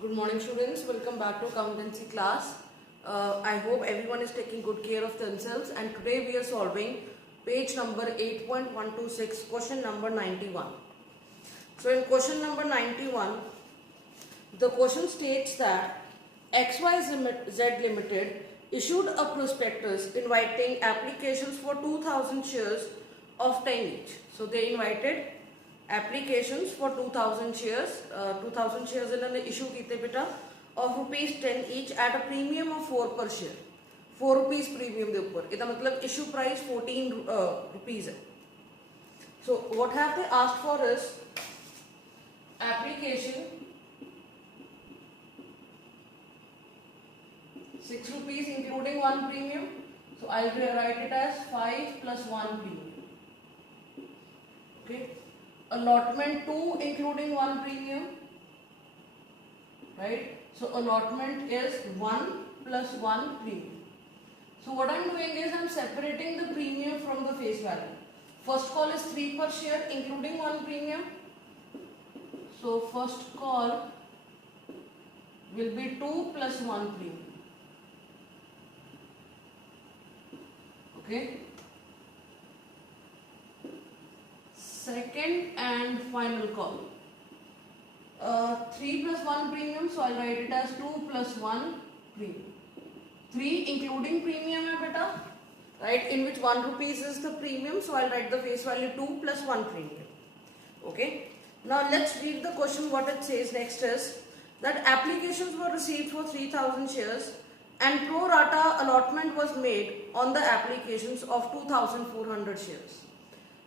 Good morning students, welcome back to accountancy class. I hope everyone is taking good care of themselves, and today we are solving page number 8.126, question number 91. So in question number 91, the question states that XYZ Limited issued a prospectus inviting applications for 2000 shares of 10 each. So they invited applications for 2000 shares. 2000 shares इन्होंने issue किए बेटा of rupees 10 each at a premium of 4 per share. 4 rupees premium के ऊपर. इसका मतलब issue price 14 rupees है. So what have they asked for is application 6 rupees including 1 premium. So I'll write it as 5 plus 1 premium. Okay. Allotment 2 including 1 premium. Right. So allotment is 1 plus 1 premium. So what I'm doing is I'm separating the premium from the face value. First call is 3 per share including 1 premium. So first call will be 2 plus 1 premium. Okay. Second and final call. 3 plus 1 premium, so I'll write it as 2 plus 1 premium. 3 including premium है बेटा, right? In which 1 rupees is the premium, so I'll write the face value 2 plus 1 premium. Okay. Now let's read the question. What it says next is that applications were received for 3000 shares and pro rata allotment was made on the applications of 2400 shares.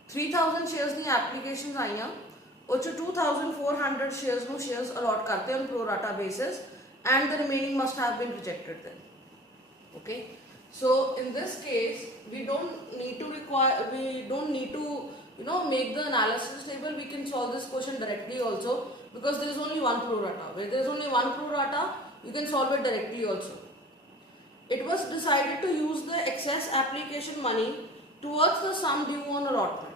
3000 shares the applications आईयां, उच्च 2400 shares नु shares allot करते हैं on pro rata basis, and the remaining must have been rejected then. Okay. So in this case, we don't need to make the analysis table. We can solve this question directly also because there is only one pro rata. Where there is only one pro rata, you can solve it directly also. It was decided to use the excess application money towards the sum due on allotment.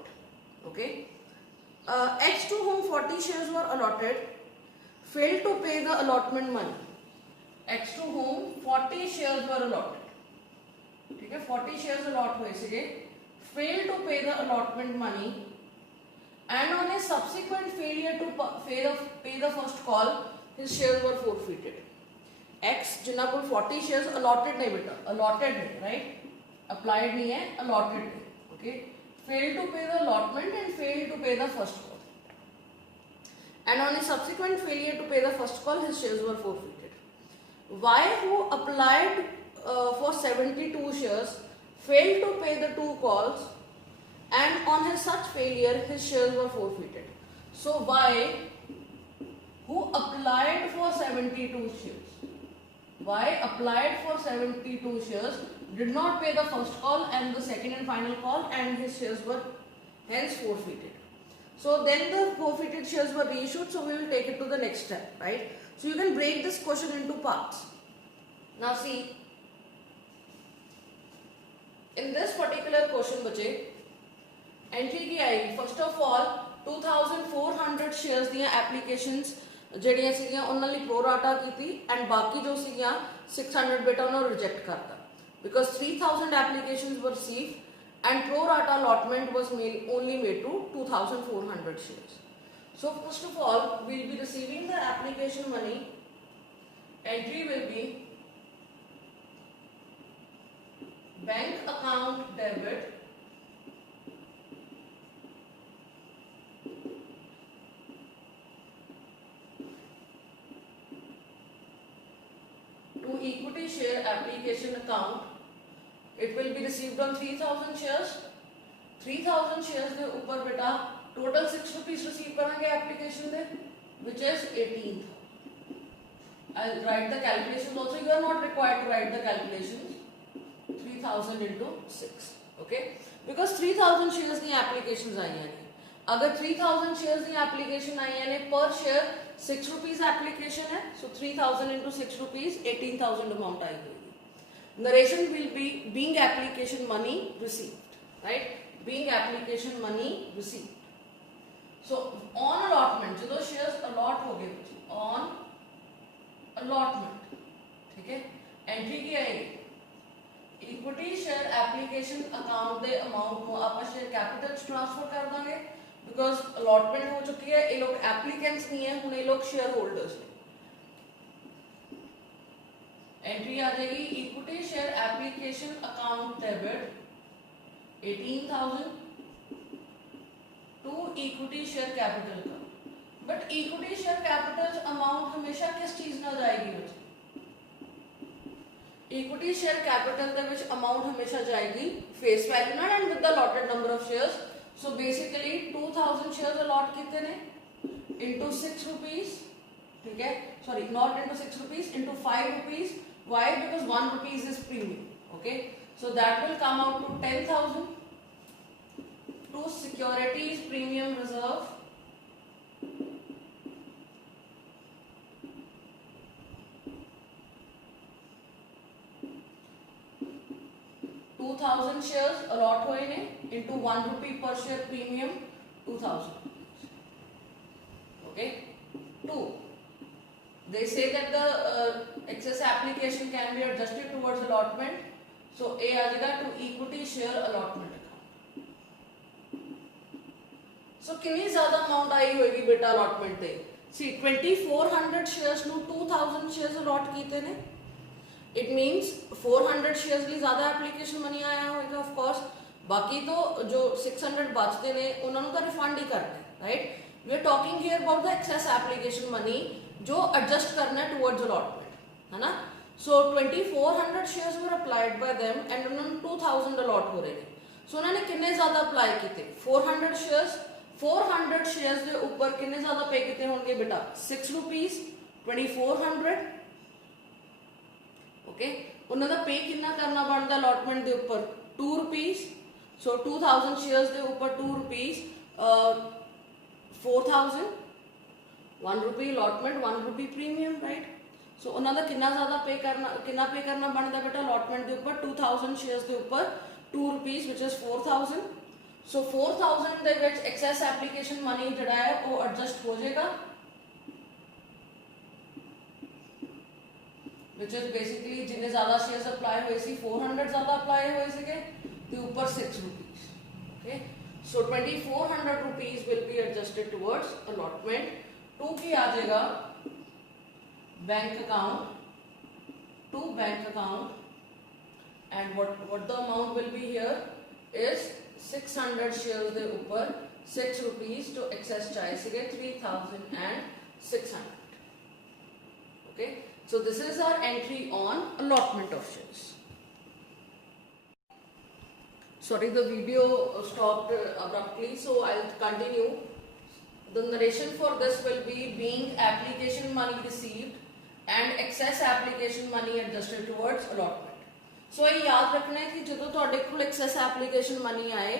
Okay. X to whom 40 shares were allotted failed to pay the allotment money. X to whom 40 shares were allotted. ठीक है, 40 shares allot हुए सीधे, failed to pay the allotment money, and on a subsequent failure to pay the first call, his shares were forfeited. X जिन्ना को 40 shares allotted नहीं बेटा, allotted नहीं, right? Applied नहीं है, allotted नहीं. Okay. Failed to pay the allotment and failed to pay the first call. And on a subsequent failure to pay the first call, his shares were forfeited. Y, who applied for 72 shares, failed to pay the 2 calls, and on his such failure, his shares were forfeited. So Y, who applied for 72 shares, Y applied for 72 shares, did not pay the first call and the second and final call, and his shares were hence forfeited. So then the forfeited shares were reissued, so we will take it to the next step, right? So you can break this question into parts. Now see, in this particular question बच्चे entry की आएगी. First of all 2400 shares दियां applications जड़ियां सीगियां उन्होंने pro rata की थी, and बाकी जो सीगियां 600 बेटा उन्होंने रिजेक्ट करता because 3000 applications were received and pro rata allotment was only made to 2400 shares. So first of all, we will be receiving the application money. Entry will be bank account debit to equity share application account. It will be received on 3000 shares. 3000 shares के ऊपर बेटा total 6 rupees receive करेंगे application they, which is 18th. I'll write the calculations also. You are not required to write the calculations. 3000 into 6. Okay? Because 3000 shares की applications आई हैं. अगर 3000 shares की application आई हैं per share 6 rupees application है, so 3000 into 6 rupees 18,000 amount आई हुई. Narration will be being application money received, right? Being application money received. So on allotment, जो shares allot हो गए on एंट्री की आएगी इक्विटी शेयर एप्लीकेशन अकाउंट दे amount को आप share capital च ट्रांसफर कर देंगे बिकॉज अलॉटमेंट हो चुकी है ये लोग एप्लीकेंट्स नहीं है, हुण ये लोग शेयर होल्डर्स हैं। एंट्री आ जाएगी equity share application account debit 18,000 to equity share capital का। But equity share capital amount हमेशा किस चीज ना जाएगी बच्चे, इक्विटी शेयर कैपिटल दे विच अमाउंट हमेशा जाएगी फेस वैल्यू ना and with the allotted number of shares. So basically 2000 shares allot किए ने इनटू 6 रुपीस, ठीक है, sorry not into 6 rupees, into 5 rupees. Why? Because 1 rupees is premium. Okay, so that will come out to 10,000 to securities premium reserve. shares allot हुए ने into 1 rupee per share premium 2000. Okay, 2. They say that the excess application can be adjusted towards allotment. So A आ जाएगा to equity share allotment account. So कितनी ज़्यादा amount आई होगी बेटा allotment पे? See 2400 shares नु 2000 shares allot कीते ने. It means 400 shares लिए ज़्यादा application money आया होगा of course. बाकी तो जो 600 बचते ने उन्होंने तो refund ही करते हैं, right? We are talking here about the excess application money जो एडजस्ट करना है टुवर्ड्स अलॉटमेंट, है ना। सो 2400 shares were applied by them and उन्होंने 2000 अलॉट हो रहे थे। सो उन्होंने कितने ज्यादा अप्लाई किए 400 शेयर्स, 400 शेयर्स के ऊपर कितने ज्यादा पे किए होंगे बेटा 6 रुपीस 2400। ओके, उन्होंने पे कितना करना बनता अलॉटमेंट के ऊपर 2 रुपीस। सो 2000 शेयर्स के ऊपर 2 rupees 4000, 1 rupee allotment 1 rupee premium, right? So उन्होंने कितना ज़्यादा पे करना बनता बेटा allotment के ऊपर 2000 shares के ऊपर 2 rupees which is 4000. So 4000 they which excess application money जड़ा है वो adjust हो जाएगा which is basically जिन्हें ज़्यादा shares apply हुए सी 400 ज़्यादा apply हुए सी के ऊपर 6 rupees. Okay, so 2400 rupees will be adjusted towards allotment. 2 की आ जाएगा bank account to bank account and what the amount will be here is 600 shares के ऊपर 6 रुपीस टू एक्सेस चाहिए 3600. Okay, so this is our entry on allotment of shares. Sorry, the video stopped abruptly, so I'll continue. The narration for this will be being application money received and excess application money adjusted towards allotment. So ये याद रखना है कि ਜਦੋਂ ਤੁਹਾਡੇ ਕੋਲ excess application money ਆਏ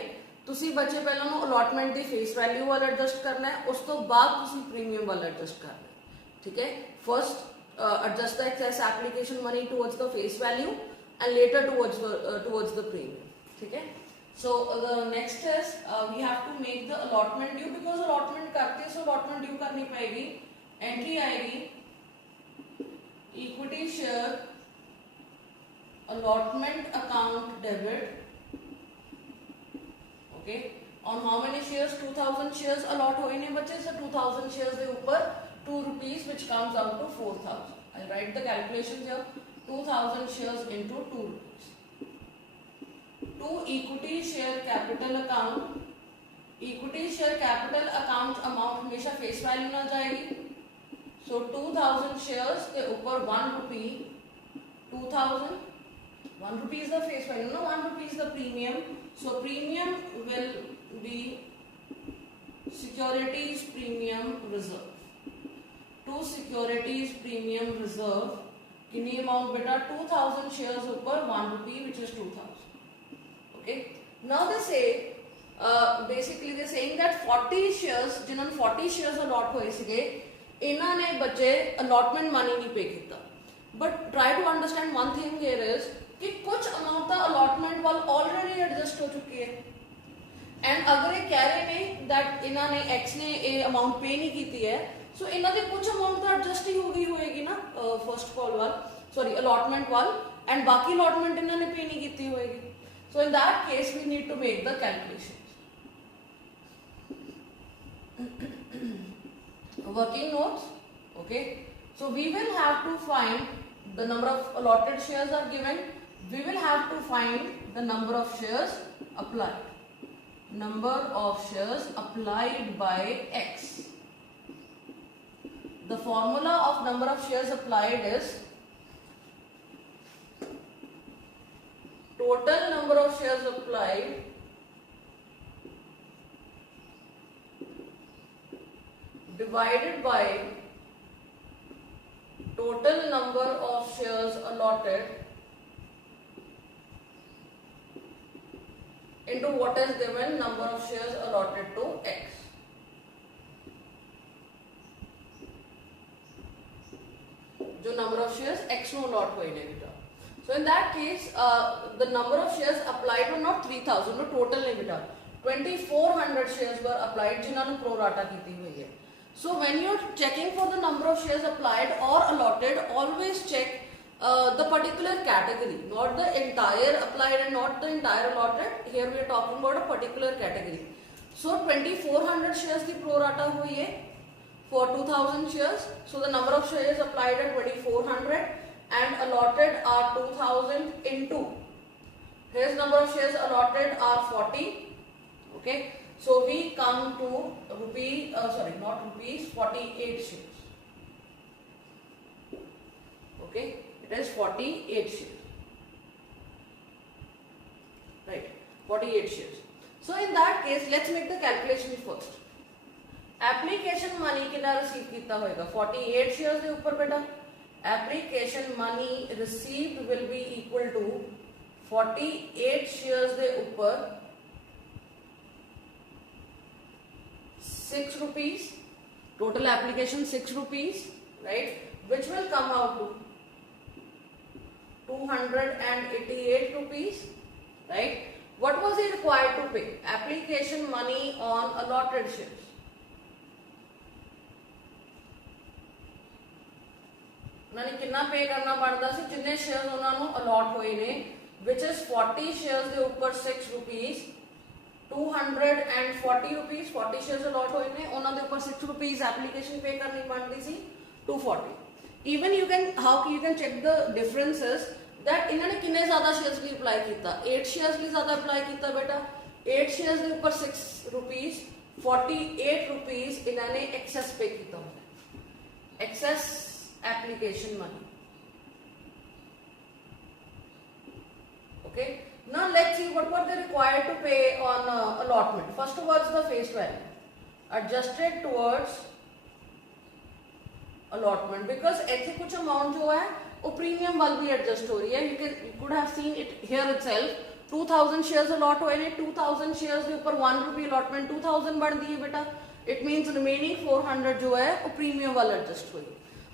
ਤੁਸੀਂ ਬੱਚੇ ਪਹਿਲਾਂ ਨੂੰ allotment ਦੀ face value ਵੱਲ adjust ਕਰਨਾ ਹੈ, ਉਸ ਤੋਂ ਬਾਅਦ ਤੁਸੀਂ premium ਵੱਲ adjust ਕਰਨਾ ਹੈ, ਠੀਕ ਹੈ। First adjust the excess application money towards the face value and later towards the premium, ठीक है। So the next is we have to make the allotment due because allotment करते so allotment due करनी पड़ेगी। Entry आएगी equity share allotment account debit. Okay, on how many shares 2000 shares allot हुए ने बच्चे, so 2000 shares के ऊपर 2 rupees which comes out to 4000. I'll write the calculations here. 2000 shares into 2 rupees. To equity share capital account, equity share capital account amount हमेशा face value ना जाएगी। So 2000 shares के ऊपर 1 rupee, 2000, 1 rupee is the face value, no 1 rupee is the premium. So premium will be securities premium reserve. To securities premium reserve कितनी amount बेटा 2000 shares ऊपर 1 rupee which is 2000. Okay. Now they say basically they're saying that 40 shares जिन्होंने 40 shares allot हुए सीगे इन्होंने बच्चे allotment money नहीं पे किया. But try to understand one thing here is कि कुछ amount का allotment वाल already adjust हो चुकी है. And अगर ये कह रहे ने that इन्होंने X ने ये amount पे नहीं की है, so इन्होंने कुछ amount का adjust ही हो गई होएगी ना first call वाल, sorry allotment वाल. एंड बाकी अलॉटमेंट इन्होंने पे नहीं की होएगी. So in that case we need to make the calculations. Working notes. Okay, so we will have to find the number of allotted shares are given. We will have to find the number of shares applied. Number of shares applied by X. The formula of number of shares applied is total number of shares applied divided by total number of shares allotted into what is given number of shares allotted to X. जो number of shares X नो allot हुए ने बेटा. So in that case, the number of shares applied were not 3000, no total नहीं बेटा. 2400 shares were applied जिन्होंने pro rata की हुई है. So when you are checking for the number of shares applied or allotted, always check the particular category, not the entire applied and not the entire allotted. Here we are talking about a particular category. So 2400 shares की pro rata हुई है for 2000 shares. So the number of shares applied are 2400 and allotted are 2000 into his number of shares allotted are 40. Okay, so we come to not rupees 48 shares. Okay, it is 48 shares, right? 48 shares. So in that case, let's make the calculation first. Application money कितना receive कितना होएगा? 48 shares के ऊपर बेटा. Application money received will be equal to 48 shares के ऊपर 6 rupees. Total application 6 rupees, right? Which will come out to 288 rupees, right? What was he required to pay? Application money on allotted shares. उन्होंने कितना pay करना पड़ता सी जितने shares उन्होंने allot हुए ने, which is 40 shares के ऊपर 6 rupees, 240 rupees. 40 shares अलॉट हुए ने, उन्होंने ऊपर 6 rupees एप्लीकेशन पे करनी पड़ती सी 240. Even you can check the differences that इन्होंने कितने ज्यादा शेयर्स लिए अप्लाई किया. 8 शेयर्स लिए ज्यादा अप्लाई किया बेटा. 8 शेयर्स के ऊपर 6 rupees, 48 rupees इन्होंने एक्सेस पे किया. Excess application money. Okay, now let's see what were they required to pay on allotment. First towards the face value adjusted towards allotment, because ऐसे कुछ amount जो है वो premium वाल भी adjust हो रही है. You could have seen it here itself. 2000 shares allot हुए ने, 2000 shares के ऊपर 1 rupee allotment 2000 बढ़ दी है बेटा. It means remaining 400 जो है वो premium वाला adjust हुई.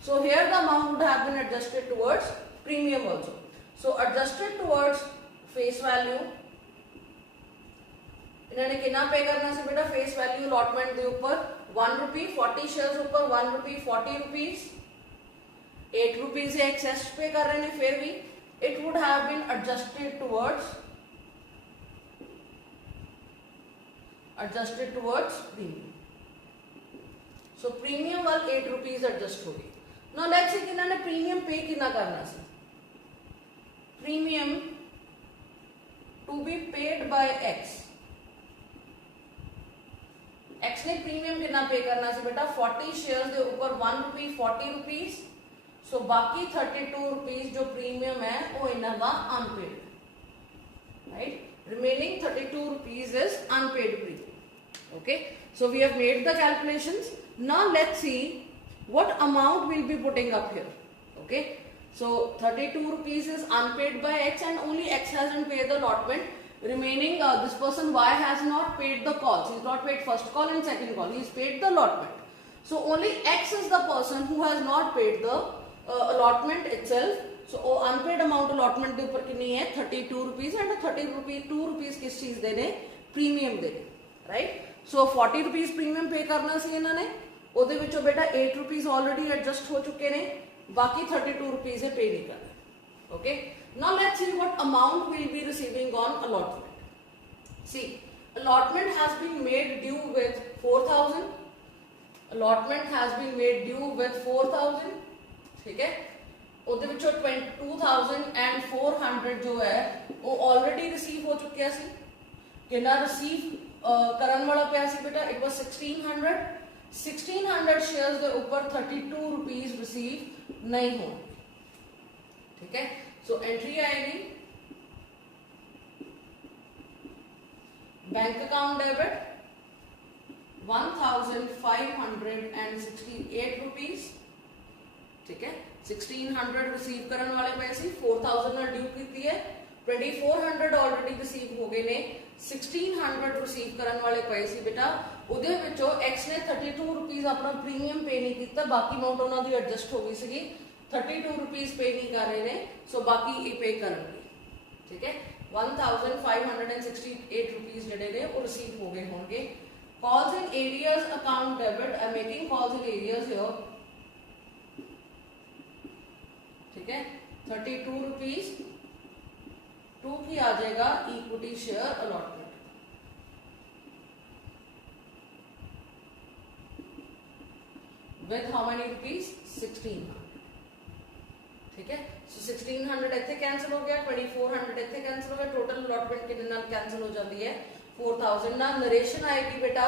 So here the amount would have been adjusted towards premium also. So adjusted towards face value. इन्होंने कितना पे करना से बेटा face value allotment के ऊपर 1 rupee, 40 shares ऊपर 1 rupee 40 rupees, 8 rupees से excess पे कर रहे हैं. फिर भी it would have been adjusted towards premium. So premium वाल 8 rupees adjust हो गई. Now let's see किन्होंने premium pay कितना करना C. Premium to be paid by X. X ने प्रीमियम कितना पे करना सी बेटा. 40 शेयर्स के ऊपर 1 rupee 40 rupees. सो बाकी 32 rupees जो प्रीमियम है वो इन्हों का unpaid, right. Remaining 32 rupees is unpaid premium. Okay, so we have made the calculations. Now let's see what amount we'll be putting up here. Okay, so 32 rupees is unpaid by X and only X hasn't paid the allotment. Remaining this person Y has not paid the calls. He's not paid first call and second call. He's paid the allotment. So only X is the person who has not paid the allotment itself. So unpaid amount allotment के ऊपर कितनी है 32 rupees and 2 rupees किस चीज देने, premium देने, right. So 40 rupees premium पे करना सी इन्होंने. ਉਹਦੇ ਵਿੱਚੋਂ बेटा 8 rupees ऑलरेडी एडजस्ट हो चुके ने, बाकी 32 rupees पे नहीं करना. Okay, now let's see what amount we'll be receiving on allotment. See, allotment has been made due with 4,000. Allotment has been made due with 4,000. ठीक है, ਉਹਦੇ ਵਿੱਚੋਂ 22,400 ਜੋ ਹੈ ਉਹ ਆਲਰੇਡੀ ਰਿਸੀਵ ਹੋ ਚੁੱਕਿਆ ਸੀ। ਕਿੰਨਾ ਰਿਸੀਵ ਕਰਨ ਵਾਲਾ ਪਿਆ ਸੀ ਬੇਟਾ? ਇਟ ਵਾਸ 1600 ਸ਼ੇਅਰਸ ਦੇ ਉੱਪਰ 32 ਰੁਪੀਸ ਰਿਸੀਵ ਨਹੀਂ ਹੋਣਗੇ। ठीक है, सो एंट्री आएगी बैंक अकाउंट डेबिट 1568 रुपीस। ठीक है, 1600 रिसीव करने वाले पैसे 4000 ਨਾਲ ਡਿਊ ਕੀਤੀ ਹੈ, 2400 ਆਲਰੇਡੀ ਰਿਸੀਵ ਹੋ ਗਏ ਨੇ, 1600 ਰਿਸੀਵ ਕਰਨ ਵਾਲੇ ਪੈਸੇ ਬੇਟਾ ਉਹਦੇ ਵਿੱਚੋਂ x ਨੇ 32 ਰੁਪੀਸ ਆਪਣਾ ਪ੍ਰੀਮੀਅਮ ਪੇ ਨਹੀਂ ਕੀਤਾ, ਬਾਕੀ ਅਮਾਉਂਟ ਉਹਨਾਂ ਦੀ ਐਡਜਸਟ ਹੋ ਗਈ ਸੀਗੀ, 32 रुपीज पे नहीं कर रहे ने, सो बाकी ये पे करेंगे। ठीक है, 1568 रुपीज जड़े ने वो रिसीव हो गए होंगे। Calls in areas account debit, I am making calls in areas here. ठीक है, 32 रुपीज 2 की आ जाएगा equity share allotment with how many rupees? 1600। ठीक है, सो 1600 ਇੱਥੇ ਕੈਨਸਲ ਹੋ ਗਿਆ, 2400 ਇੱਥੇ ਕੈਨਸਲ ਹੋ ਗਿਆ, ਟੋਟਲ ਅਲਾਟਮੈਂਟ ਕਿੰਨੇ ਨਾਲ ਕੈਨਸਲ ਹੋ ਜਾਂਦੀ ਹੈ? 4000 ਨਾਲ। ਨਰੇਸ਼ਨ ਆਏਗੀ ਬੇਟਾ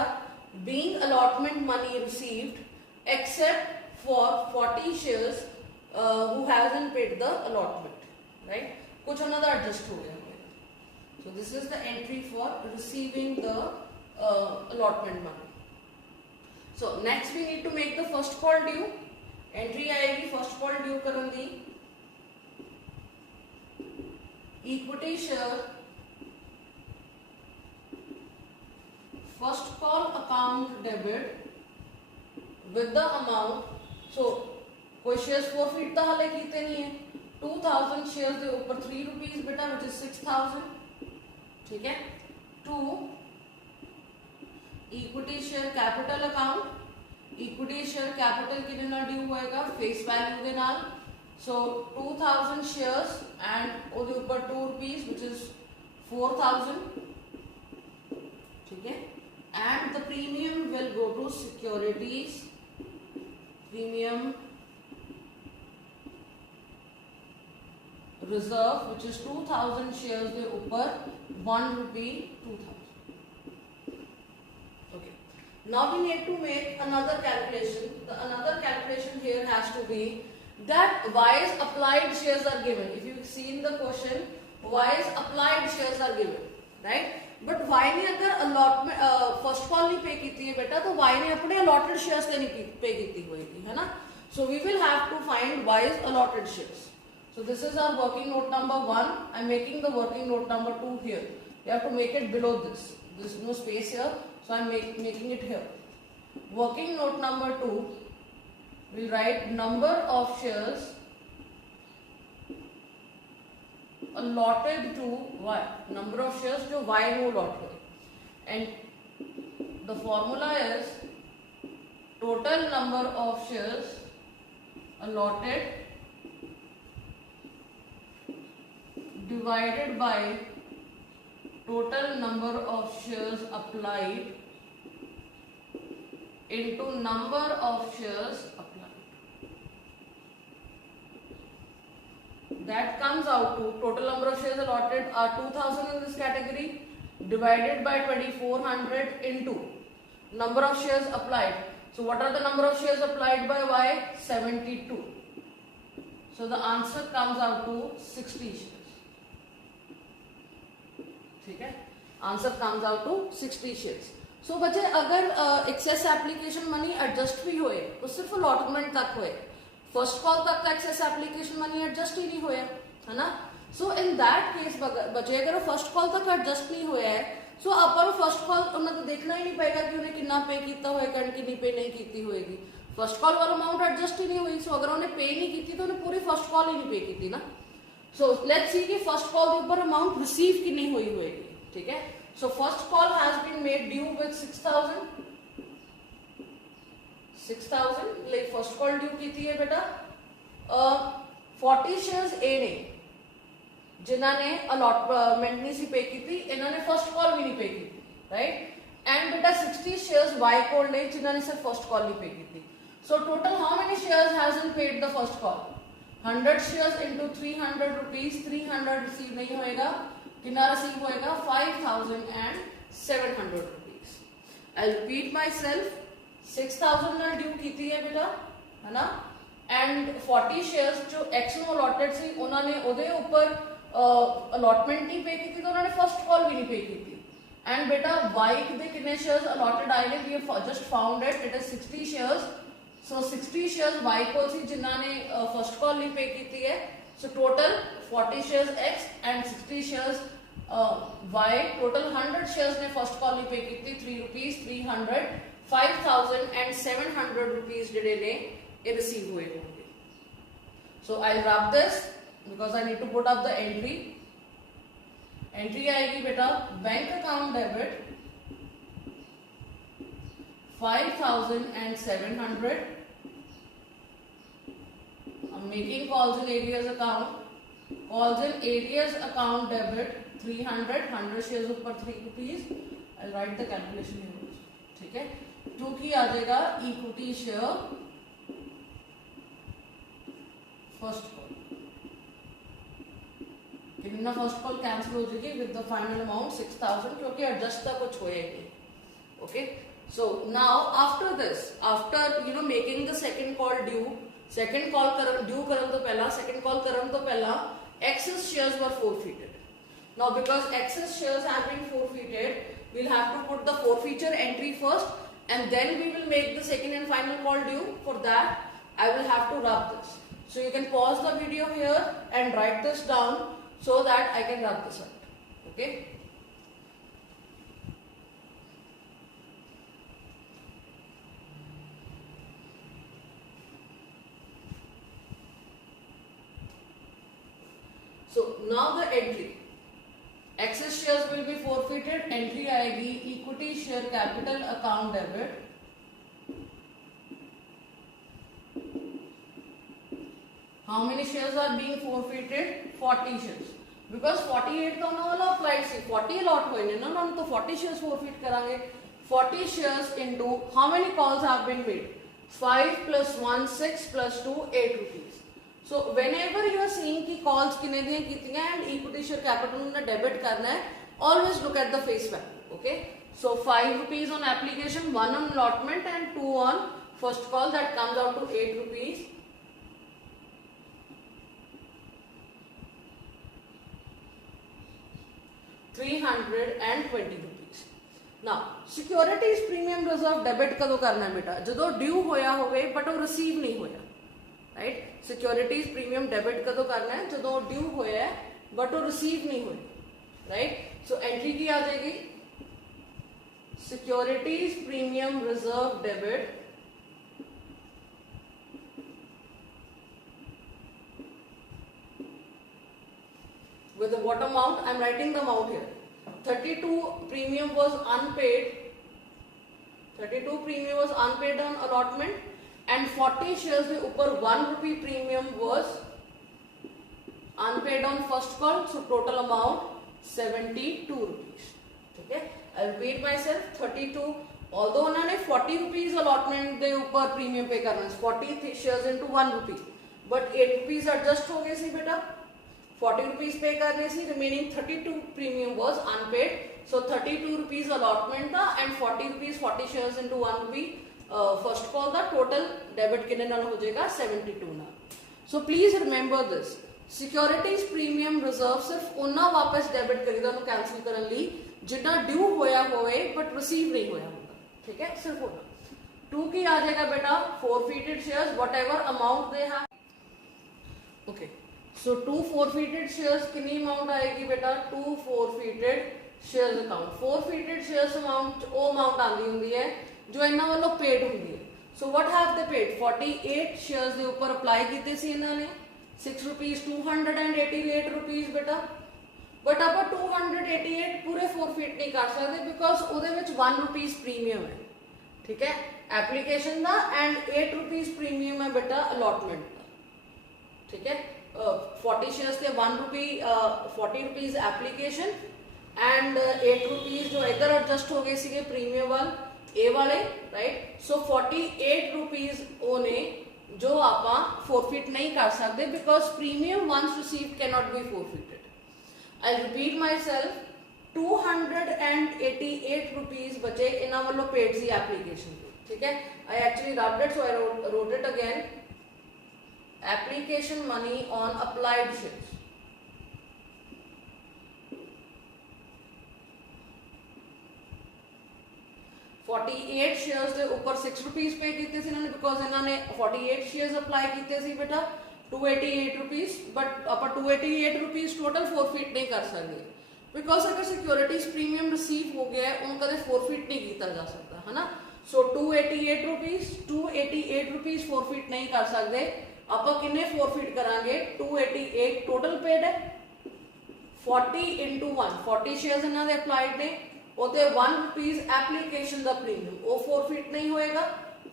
being allotment money received except for 40 shares who hasn't paid the allotment, right? कुछ ਉਹਨਾਂ ਦਾ adjust ਹੋ ਗਿਆ ਹੋਵੇਗਾ। So this is the entry for receiving the allotment money. So next we need to make the first call due. Entry आएगी first call due ਕਰਨ ਦੀ, equity share first call account debit with the amount, so कोई shares forfeit तो हाले कीते नहीं है, 2000 shares दे ऊपर 3 rupees बेटा which is 6000। ठीक है, to equity share capital account, equity share capital किने नाल ड्यू होएगा? face value दे नाल, so 2000 shares and ਉਹਦੇ ਉੱਪਰ 2 rupees which is 4000। ठीक है, and the premium will go to securities, premium reserve which is 2000 shares ਦੇ ਉੱਪਰ 1 rupee 2000। okay, now we need to make another calculation. The another calculation here has to be that Y's applied shares are given. If you see in the question, Y's applied shares are given, right? But Y ने अगर allotment first call नहीं pay की थी बेटा, तो Y ने अपने allotted shares से नहीं पे की थी होएगी, है ना? So we will have to find Y's allotted shares. So this is our working note number 1. I'm making the working note number 2 here. You have to make it below this. There's no space here, so I'm making it here. Working note number 2. We write number of shares allotted to Y. Number of shares जो Y को allot हुए, and the formula is total number of shares allotted divided by total number of shares applied into number of shares applied. That comes out to total number of shares allotted are 2000 in this category divided by 2400 into number of shares applied. So what are the number of shares applied by Y? 72. So the answer comes out to 60 shares. ठीक है, answer comes out to 60 shares. So बच्चे अगर excess application money adjust भी होए तो सिर्फ allotment तक होए, फर्स्ट कॉल तक का एक्सेस एप्लीकेशन मनी एडजस्ट ही नहीं होया, है ना? सो इन दैट केस बच्चे अगर फर्स्ट कॉल तक एडजस्ट नहीं होया है, सो ਆਪਾਂ ਨੂੰ फर्स्ट कॉल ਉਹਨਾਂ को देखना ही नहीं पेगा कि उन्हें कितना पे किया होएगा एंड कितनी पे नहीं की होएगी। फर्स्ट कॉल वाला अमाउंट एडजस्ट ही नहीं हुई, सो अगर उन्हें पे नहीं की तो उन्हें पूरी फर्स्ट कॉल ही नहीं पे की ना। सो लेट्स सी कि फर्स्ट कॉल के ऊपर अमाउंट रिसीव कितनी हुई होएगी। ठीक है, so first call has been made due with 6000 like first call due की थी है बेटा 40 शेयर्स ए ने जिन्होंने अलॉटमेंट नहीं सी पे की थी, इन्होंने फर्स्ट कॉल भी नहीं पे की थी, राइट। एंड बेटा 60 शेयर्स वाई कोड ने जिन्होंने सिर्फ फर्स्ट कॉल नहीं पे की थी। So total how many shares hasn't paid the first call? 100 shares into 300 rupees, 300 receive नहीं होएगा, कितना रिसीव होएगा? 5700 rupees. I repeat my self, 6000 ਨਾਲ ड्यू ਕੀਤੀ है बेटा, है ना। एंड 40 शेयर्स जो एक्स ਨੂੰ allotted ਸੀ ਉਹਨਾਂ ਨੇ ਉਹਦੇ ਉੱਪਰ allotment नहीं पे की थी, तो उन्होंने फर्स्ट कॉल भी नहीं पे की थी। एंड बेटा वाई के कितने शेयर्स allotted आए ने? We have just found it is 60 shares. So 60 shares Y को सी जिन्होंने फर्स्ट कॉल नहीं पे की है। So total 40 shares X and 60 shares Y, total 100 shares ने फर्स्ट कॉल नहीं पे की थी। 3 रुपीज 300 5700 रुपीज जिहड़े ने ये रिसीव हुए होंगे। So I rub this because I need to put up the entry. Entry आएगी बेटा bank account debit 5700। I'm making calls in areas account, calls in areas account debit 300, 100 shares ऊपर 3 rupees। I'll write the calculation here, ठीक है। 2 की आ जाएगा equity share first call, कितना first call cancel हो जाएगी विद द फाइनल अमाउंट 6000, क्योंकि एडजस्ट तक कुछ होएगी। Okay, so now after this, after making the second call due, second call due करन तो पहला, सेकंड कॉल करन तो पहला excess shares were forfeited. Now because excess shares have been forfeited, we'll have to put the forfeiture entry first and then we will make the second and final call due. For that I will have to rub this. So you can pause the video here and write this down so that I can rub this out. Okay. So now the entry, excess shares will be forfeited, entry आएगी equity share capital account debit how many shares are being forfeited? 40 shares, because 48 तो उन्होंने वाला applied सी 40 allot हुए ने ना, उन्होंने तो 40 shares forfeit करांगे। 40 shares into how many calls have been made? 5 plus 1 6 plus 2 8 rupees. So whenever you are seeing कि calls किने दिए कितने and equity share capital ने debit करना है, always look at the face value. Okay, so 5 rupees on application, 1 on allotment and 2 on first call, that comes out to 8 rupees. 320 rupees. Now securities premium reserve debit कदों करना है बेटा? जदों due होया होवे बट वो रिसीव नहीं होया, राइट। सिक्योरिटीज प्रीमियम डेबिट कदों करना है? जदों ड्यू होया है बट वो रिसीव नहीं होया, राइट। सो एंट्री की आ जाएगी securities premium reserve debit with the what amount? I'm writing the amount here. 32 premium was unpaid. 32 premium was unpaid on allotment. And 40 shares के ऊपर 1 rupee premium was unpaid on first call, so total amount 72 rupees. ठीक है, I repeat myself, 32. Although उन्होंने 40 rupees allotment के ऊपर premium पे करना है, 40 shares into 1 rupee, but 8 rupees adjust हो गए सी बेटा, 40 rupees पे करने सी, remaining 32 premium was unpaid, so 32 rupees allotment था and 40 rupees 40 shares into 1 rupee first call दा टोटल डेबिट कितने नाल हो जाएगा? 72 नाल। So please remember this, securities premium reserve सिर्फ उन्ना वापस डेबिट करीदा नु कैंसिल करन लई जिन्ना ड्यू होया होवे बट रिसीव नहीं होया होगा, ठीक है, सिर्फ होना। 2 की आ जाएगा बेटा forfeited shares whatever amount they have. Okay, so 2 forfeited shares कितनी अमाउंट आएगी बेटा? 2 forfeited shares account, forfeited shares amount वो अमाउंट आंदी हुंदी है जो इन्हां वालों पेड हुंदी है। So what have they paid? 48 shares दे ऊपर अप्लाई कीते सी इन्हां ने 6 रुपीज 288 रुपीज बेटा, बट आप 288 पूरे फॉरफिट नहीं कर सकते बिकॉज उहदे विच 1 रुपीज प्रीमियम है, ठीक है, एप्लीकेशन दा, एंड 8 रुपीज प्रीमियम है बेटा अलॉटमेंट का, ठीक है। 40 shares थे 1 rupee 40 rupees application and 8 rupees जो इधर एडजस्ट हो गए सीगे प्रीमियम ए वाले राइट सो 48 rupees ओने जो ਆਪਾਂ forfeit नहीं कर सकते because premium once received cannot be forfeited. I'll repeat myself 288 rupees बचे इन्हां वालों पेड सी एप्लीकेशन ठीक है. I actually rubbed it so I wrote it again. Application money on applied shares. $48 shares के ऊपर 6 rupees पे कीते सी इन्होंने बिकॉज इन्होंने 48 शेयर्स अप्लाई कीते सी बेटा 288 rupees बट आप 288 rupees टोटल फोरफिट नहीं कर सकते बिकॉज अगर सिक्योरिटीज प्रीमियम रिसीव हो गया है उनका फोरफिट नहीं किया जा सकता है ना. सो 288 rupees फोरफिट नहीं कर सकते. आप किन्ने फोरफिट करांगे 288 टोटल पेड है 40 into 1 40 शेयर्स इन्होंने अप्लाइड ने ओते 1 rupees एप्लीकेशन दा प्रीमियम वो फोरफिट नहीं होएगा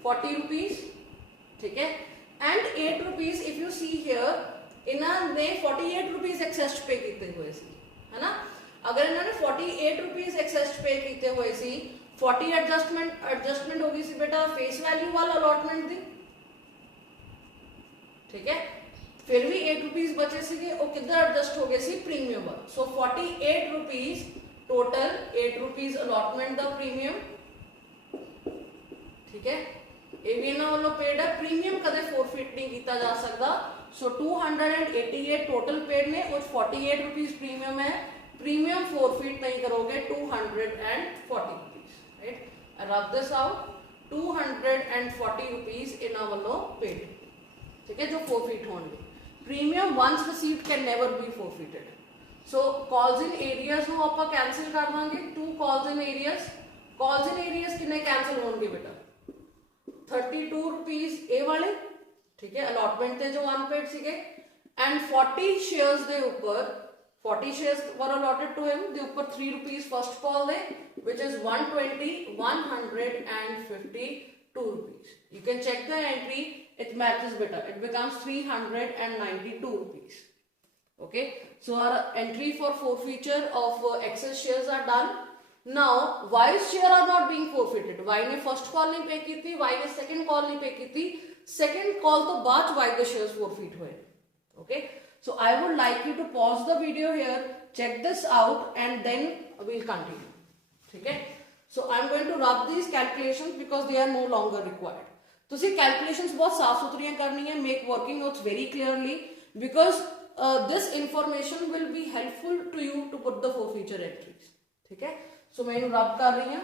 40 rupees ठीक है. And 8 rupees if you see here इन्होंने 48 rupees एक्सेस पे किए हुए सी है ना. अगर इन्होंने 48 rupees एक्सेस पे किए हुए सी 40 एडजस्टमेंट होगी सी बेटा फेस वैल्यू वाला अलॉटमेंट दी ठीक है. फिर भी 8 rupees बचे सी वो किधर एडजस्ट हो गए सी प्रीमियम वाला. सो 48 rupees total 8 rupees allotment the premium ठीक है. ये भी इन्होंने वालों पेड है प्रीमियम कदे फोरफिट नहीं किया जा सकता. सो 288 टोटल पेड ने और 48 rupees प्रीमियम है प्रीमियम फोरफिट नहीं करोगे 240 rupees right. Rub this out 240 rupees इन्होंने वालों पेड ठीक है जो फोरफिट होंगे. Premium once received can never be forfeited. So calls in arrears को आप कैंसिल कर देंगे 2 calls in areas. calls in areas कितने कैंसिल होंगे बेटा 32 rupees ए वाले ठीक है अलॉटमेंट थे जो अनपेड सीगे एंड 40 शेयर्स दे ऊपर 40 shares were allotted to him the ऊपर 3 rupees first call they which is 120 152 rupees. You can check the entry it matches better it becomes 392 rupees. Okay, so our entry for forfeiture of excess shares are done. Now Y's share are not being forfeited. Y ने first call नहीं pay की थी Y ने second call नहीं pay की थी second call तो बाद Y के shares forfeit हुए. Okay, so I would like you to pause the video here, check this out and then we'll continue. ठीक है. So I'm going to rub these calculations because they are no longer required. तुसी calculations बहुत साफ सुथरियां करनी है make working notes very clearly because this information will be helpful to you to put the forfeiture entries. ठीक है. So मैं इन्हें रब कर रही हूं.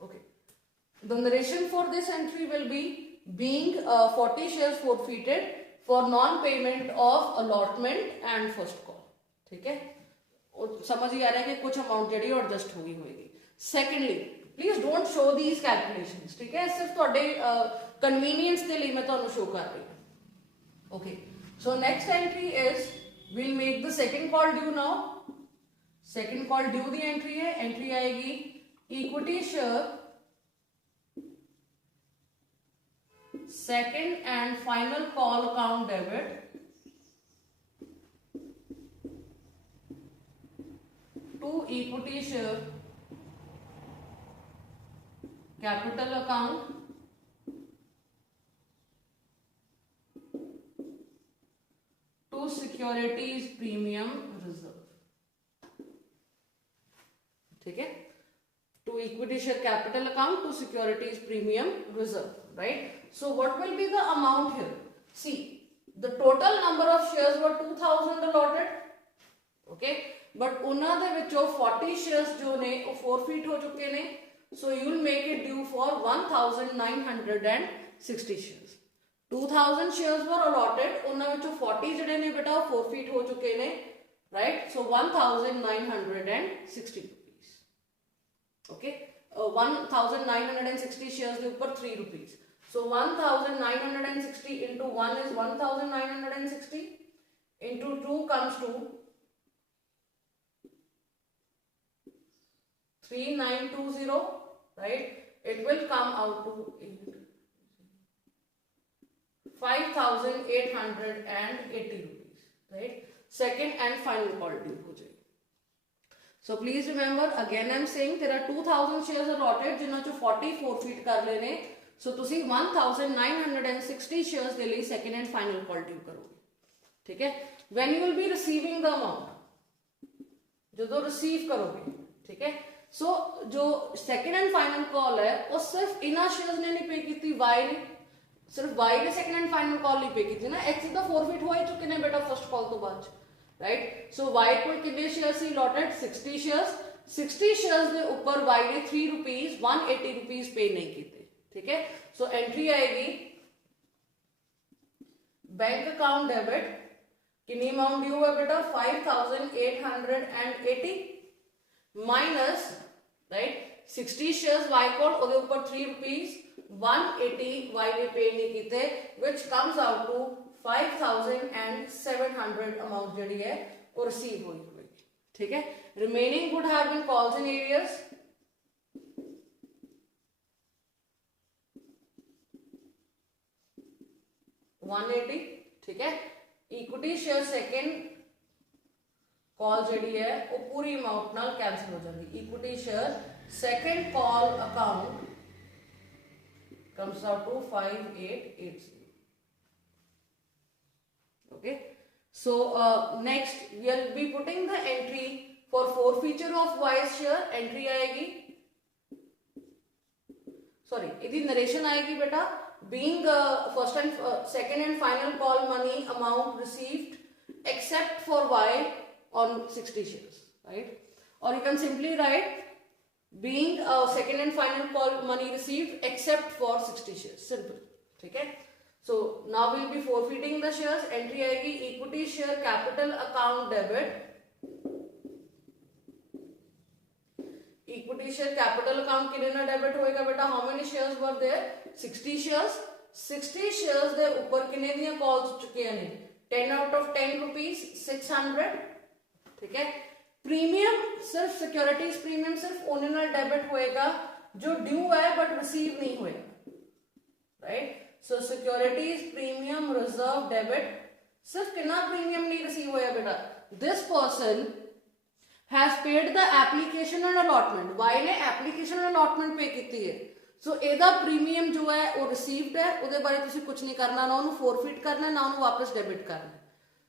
Okay. The narration for this entry will be being 40 shares forfeited for non-payment of allotment and first call. ठीक है. और समझ ही आ रहा है कि कुछ अमाउंट जड़ी एडजस्ट हुई होगी. Secondly, please don't show these calculations ठीक है सिर्फ ਤੁਹਾਡੇ ਕਨਵੀਨੀਅੰਸ ਦੇ ਲਈ ਮੈਂ ਤੁਹਾਨੂੰ ਸ਼ੋ ਕਰ ਰਹੀ ਹਾਂ. Okay so next entry is will make the second call due now. Second call due the entry है एंट्री आएगी equity share second and final call account debit to equity share capital account to securities premium reserve ठीक है. to equity share capital account to securities premium reserve right. So what will be the amount here? See the total number of shares were 2000 allotted okay but उन्हां दे विचों 40 shares जो ने वो forfeit हो चुके ने. So you will make it due for 1960 shares. 2000 shares were allotted उन्हां विचों 40 जड़े ने बेटा forfeit हो चुके ने right. So 1960 rupees okay. 1960 shares के ऊपर 3 rupees. So 1960 into 1 is 1960 into 2 comes to 3920 right it will come out to 5,880 rupees, right? Second and final call due हो जाएगी. So please remember, again I'm saying there are 2,000 shares allotted जिन्हों चो 40 forfeit कर लेने. So तुसी 1,960 shares दे लिए second and final call due करोगे. ठीक है? When you will be receiving the amount, जो receive करोगे, ठीक है? So जो second and final call है वो सिर्फ इना shares ने नहीं पे की थी, Y ने सिर्फ Y ने second and final call नहीं पे की थी ना. X सीधा forfeit हुआ ही चुके ने बेटा first call तो बाद, right? So Y को कितने shares ही allotted? 60 shares. 60 shares ने ऊपर Y ने 3 rupees 180 rupees पे नहीं की थी, ठीक है? So entry आएगी बैंक अकाउंट डेबिट, कितनी अमाउंट ड्यू है बेटा? 5,880 माइनस, राइट, 60 शेयर्स वाई कोड और ऊपर 3 रुपीज 180 वाई ने पे नहीं की थे, which comes out to 5,700 amount जड़ी है वो रिसीव हुई होगी, ठीक है? Remaining would have been calls in arrears. $180, ठीक है? इक्विटी शेयर सेकंड कॉल जड़ी है वो पूरी अमाउंट नाल कैंसिल हो जाती. Equity share second call account comes out to 5,880. Okay, so next we will be putting the entry for forfeiture of Y's share. Entry आएगी, sorry, इधर नरेशन आएगी बेटा. Being first and second and final call money amount received except for Y on 60 shares, right? Or you can simply write being second and final call money received except for 60 shares. Simple, ठीक है? So now we will be forfeiting the shares. Entry आएगी equity share capital account debit. Equity share capital account कितने ना debit होएगा बेटा? How many shares were there? 60 shares. 60 shares दे ऊपर कितने दिया कॉल्स चुके हैं? 10 out of 10 rupees 600, ठीक है? प्रीमियम सिर्फ सिक्योरिटीज प्रीमियम सिर्फ ओरिजिनल डेबिट होएगा जो ड्यू है बट रिसीव नहीं होएगा, right? So securities premium reserve debit सिर्फ कितना प्रीमियम नहीं रिसीव होया बेटा? This person has paid the application and allotment. Y ने एप्लीकेशन एंड अलॉटमेंट पे की है. सो एदा प्रीमियम जो है वो रिसीव्ड है, ਉਹਦੇ ਬਾਰੇ ਤੁਸੀਂ ਕੁਝ ਨਹੀਂ ਕਰਨਾ, ਨਾ ਉਹਨੂੰ ਫੋਰਫਿਟ ਕਰਨਾ ਨਾ ਉਹਨੂੰ ਵਾਪਸ ਡੈਬਿਟ ਕਰਨਾ.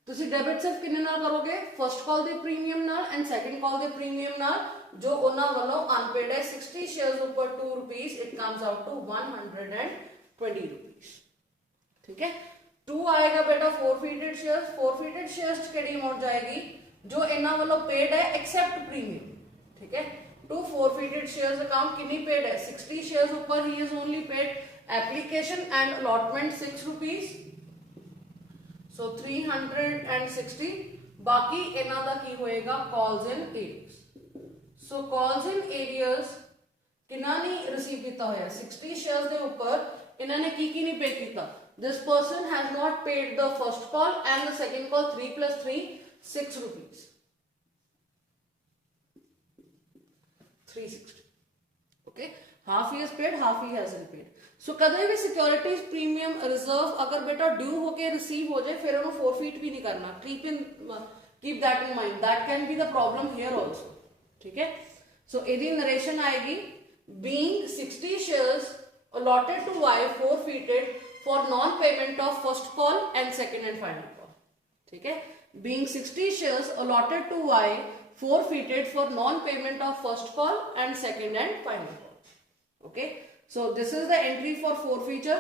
ਤੁਸੀਂ ਡੈਬਿਟ ਸਿਰਫ ਕਿੰਨੇ ਨਾਲ ਕਰੋਗੇ? ਫਰਸਟ ਕਾਲ ਦੇ ਪ੍ਰੀਮੀਅਮ ਨਾਲ ਐਂਡ ਸੈਕੰਡ ਕਾਲ ਦੇ ਪ੍ਰੀਮੀਅਮ ਨਾਲ ਜੋ ਉਹਨਾਂ ਵੱਲੋਂ ਅਨਪੇਡ ਹੈ. 60 ਸ਼ੇਅਰਸ ਉੱਪਰ 2 rupees, it comes out to 120 rupees, ठीक है? 2 आएगा बेटा फॉरफिटेड शेयर्स. फॉरफिटेड शेयर्स किहड़ी अमाउंट जाएगी? जो ਇਹਨਾਂ ਵੱਲੋਂ पेड है एक्सेप्ट प्रीमियम, ठीक है? टू forfeited shares account कितनी पेड है? 60 shares ऊपर he is only paid application and allotment 6 rupees, so 360. बाकी इन्हां दा की होएगा calls in areas. So calls in areas किन्ना नहीं रिसीव किया होया? 60 shares दे ऊपर इन्हां ने की नहीं पे किया. This person has not paid the first call and the second call. 3 plus 3 6 rupees. 360. Okay, half he has paid, half he hasn't paid. So कदे भी सिक्योरिटीज प्रीमियम रिजर्व अगर बेटा ड्यू होके रिसीव हो जाए फिर उन्हें फॉरफिट भी नहीं करना. Keep that in mind, that can be the problem here also, ठीक है? सो एदी नरेशन आएगी being 60 shares allotted to Y forfeited for non payment of first call and second and final call, ठीक है? Being 60 shares allotted to Y forfeited for non-payment of first call and second and final call. Okay, so this is the entry for forfeiture.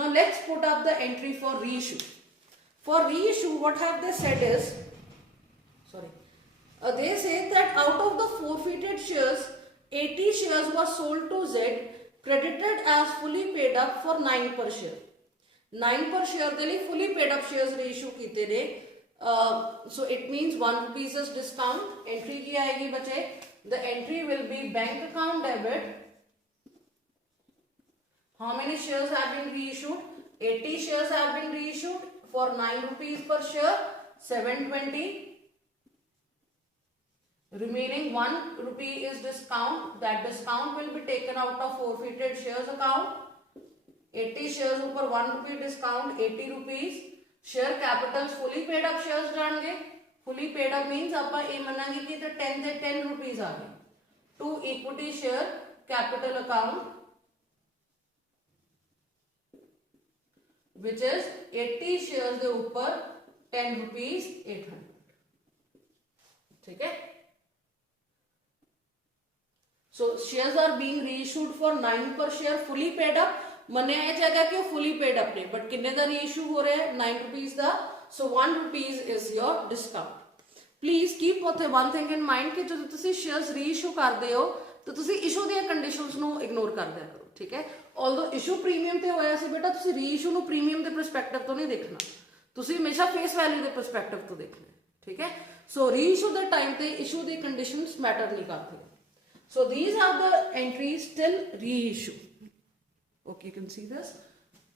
Now let's put up the entry for reissue. For reissue, what have they said is, they say that out of the forfeited shares, 80 shares were sold to Z, credited as fully paid up for 9 per share. 9 per share ਦੇ ਲਈ fully paid up shares reissue ਕੀਤੇ ਨੇ. So it means 1 rupees is discount. Entry की आएगी बच्चे? The entry will be bank account debit. How many shares have been reissued? 80 shares have been reissued for 9 rupees per share. 720 Remaining 1 rupee is discount. That discount will be taken out of forfeited shares account. 80 shares ऊपर 1 rupee discount, 80 rupees. Share capitals fully paid up shares जानेंगे. Fully paid up means ਆਪਾਂ ਇਹ ਮੰਨਾਂਗੇ कि तो 10 ਦੇ 10 rupees आ गए. To equity share capital account, which is 80 shares ਦੇ ऊपर 10 rupees 800. ठीक है. So shares are being reissued for 9 per share fully paid up. ਮੰਨਿਆ ਇਹ ਜਾਏਗਾ ਕਿ ਉਹ fully paid up ਨੇ, but ਕਿੰਨੇ ਦਾ reissue ਹੋ ਰਿਹਾ ਹੈ? 9 rupees the. So 1 rupees is your discount. Please keep one thing in mind ਕਿ ਜਦੋਂ ਤੁਸੀਂ shares reissue ਕਰਦੇ ਹੋ ਤਾਂ ਤੁਸੀਂ issue ਦੀਆਂ conditions ਨੂੰ ignore ਕਰ ਦਿਆ ਕਰੋ, ਠੀਕ ਹੈ? Although issue premium ਤੇ ਹੋਇਆ ਸੀ ਬੇਟਾ, ਤੁਸੀਂ reissue ਨੂੰ premium ਦੇ perspective ਤੋਂ ਨਹੀਂ ਦੇਖਣਾ, ਤੁਸੀਂ ਹਮੇਸ਼ਾ face value ਦੇ perspective ਤੋਂ ਦੇਖਣਾ, ਠੀਕ ਹੈ? So reissue ਦੇ time ਤੇ issue ਦੀ conditions matter ਨਹੀਂ ਕਰਦੀਆਂ. So these are the entries till reissue. Okay, you can see this.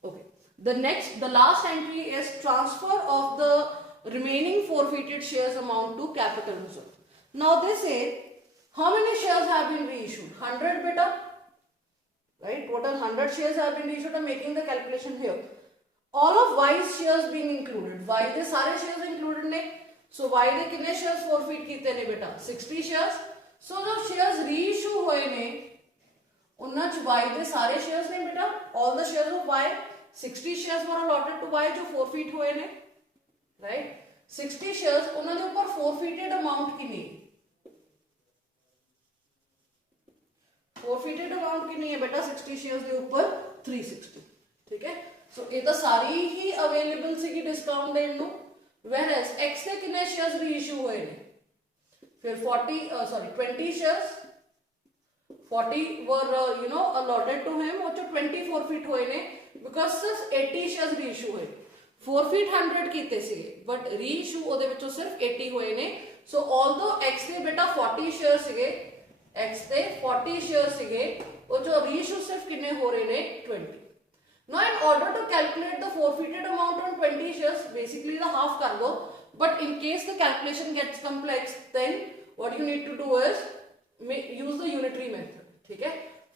Okay. The last entry is transfer of the remaining forfeited shares amount to capital reserve. Now they say how many shares have been reissued? 100 beta. Right? Total 100 shares have been reissued. I'm making the calculation here. All of Y's shares being included. Y the sare shares included ne. So Y the कितने shares forfeit कितने ने बेटा? 60 shares. So जो shares reissue हुए ने उन्ना च Y दे सारे shares ने बेटा, all the shares of Y, 60 shares were allotted to Y जो forfeit हुए ने, right? 60 shares उन्ना दे ऊपर forfeited amount कितनी? Forfeited amount कितनी है बेटा? 60 shares दे ऊपर 360, ठीक है? So ये तो सारी ही available सी की discount देने नो, whereas X के कितने shares reissue हुए ने? फिर 20 shares 40 were allotted to him और जो 20 forfeit हुए ने because सिर्फ 80 shares reissue हुए, forfeit 100 कीते सीगे but reissue ਉਹਦੇ ਵਿੱਚੋਂ सिर्फ 80 ਹੋਏ ਨੇ. So although X ਦੇ बेटा 40 shares ਸੀਗੇ, X ਦੇ 40 shares ਸੀਗੇ और जो reissue सिर्फ कितने हो रहे ने 20. Now in order to calculate the forfeited amount on 20 shares, basically the half कर दो. But in case the calculation gets complex, then what you need to do is use the unitary method. ठीक है?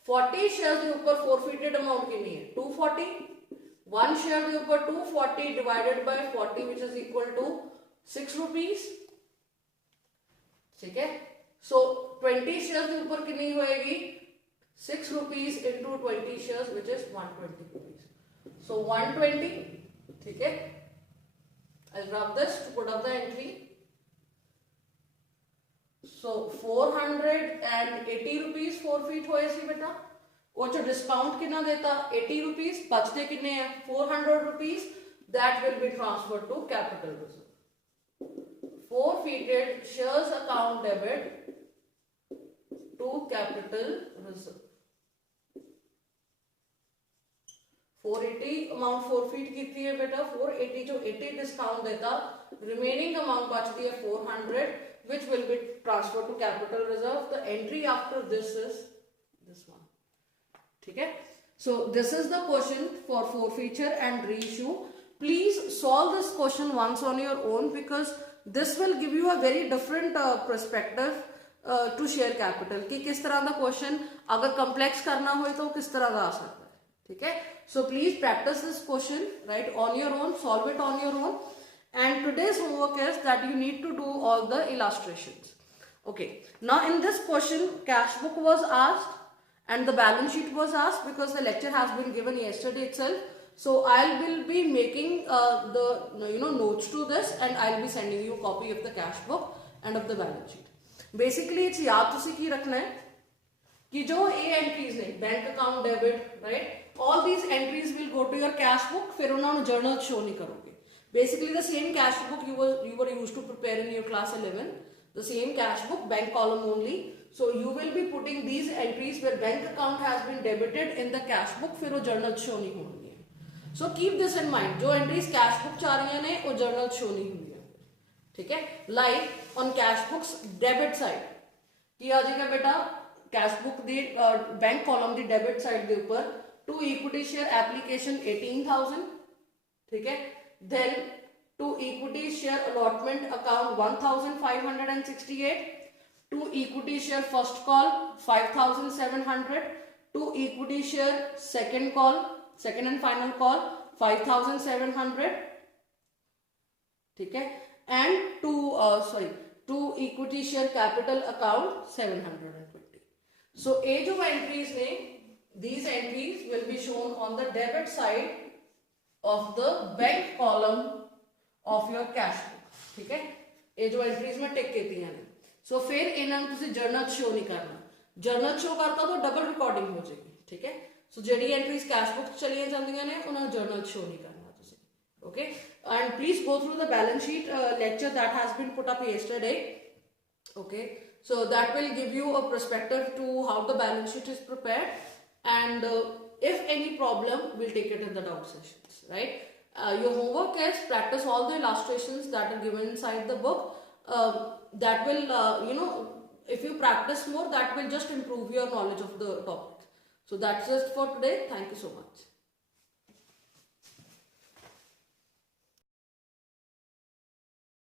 40 shares के ऊपर forfeited amount कितनी है? 240. 1 share के ऊपर 240 divided by 40, which is equal to 6 rupees. ठीक है? So 20 shares के ऊपर कितनी होएगी? 6 rupees into 20 shares, which is 120 rupees. So 120. ठीक है? I'll rub this to put up the entry. So 480 rupees forfeit होए सी बेटा, और जो discount कितना देता 80 rupees, बचते कितने हैं 400 rupees, that will be transferred to capital reserve. Forfeited shares account debit to capital reserve. 480 amount forfeit कितनी है बेटा? 480 जो 80 discount देता, remaining amount बचती है 400, which will be transferred to capital reserve. The entry after this is this one. ठीक है? So this is the question for forfeiture and reissue. Please solve this question once on your own because this will give you a very different perspective to share capital. कि किस तरह का question अगर complex करना हो तो किस तरह का आ सकता है. ठीक है? So please practice this question, right, on your own, solve it on your own. And today's homework is that you need to do all the illustrations. Okay. Now in this question, cash book was asked and the balance sheet was asked because the lecture has been given yesterday itself. So I will be making the notes to this and I will be sending you a copy of the cash book and of the balance sheet. Basically, it's याद तुसी की रखना है कि जो ये entries ने bank account debit, right? All these entries will go to your cash book. फिर उन्होंने journal show नहीं करोगे. Basically, the same cash book you were used to prepare in your class 11. The same cash book, bank column only. So you will be putting these entries where bank account has been debited in the cash book. फिर वो journal show नहीं होंगे. So keep this in mind. जो entries cash book चाह रही हैं ने वो journal show नहीं होंगे. ठीक है? Like on cash books debit side की आ जाएगा बेटा cash book दी bank column दी debit side दे ऊपर to equity share application 18,000. ठीक है? Then to equity share allotment account 1,568. To equity share first call 5,700. To equity share second call, second and final call 5,700. ठीक है. And to equity share capital account 720. So ये जो entries ने, these entries will be shown on the debit side of the bank column of your cash book. ठीक है. ये जो entries में टिक कीतियां ने. So फिर इन्होंने तुसी journal show नहीं करना. Journal show करता तो double recording हो जाएगी. ठीक है. So JD entries cash book चलिए जांदियां ने उन्होंने journal show नहीं करना. Okay, and please go through the balance sheet lecture that has been put up yesterday. Okay, so that will give you a perspective to how the balance sheet is prepared, and if any problem, we'll take it in the doubt sessions, right? Your homework is practice all the illustrations that are given inside the book. That will, if you practice more, that will just improve your knowledge of the topic. So that's it for today. Thank you so much.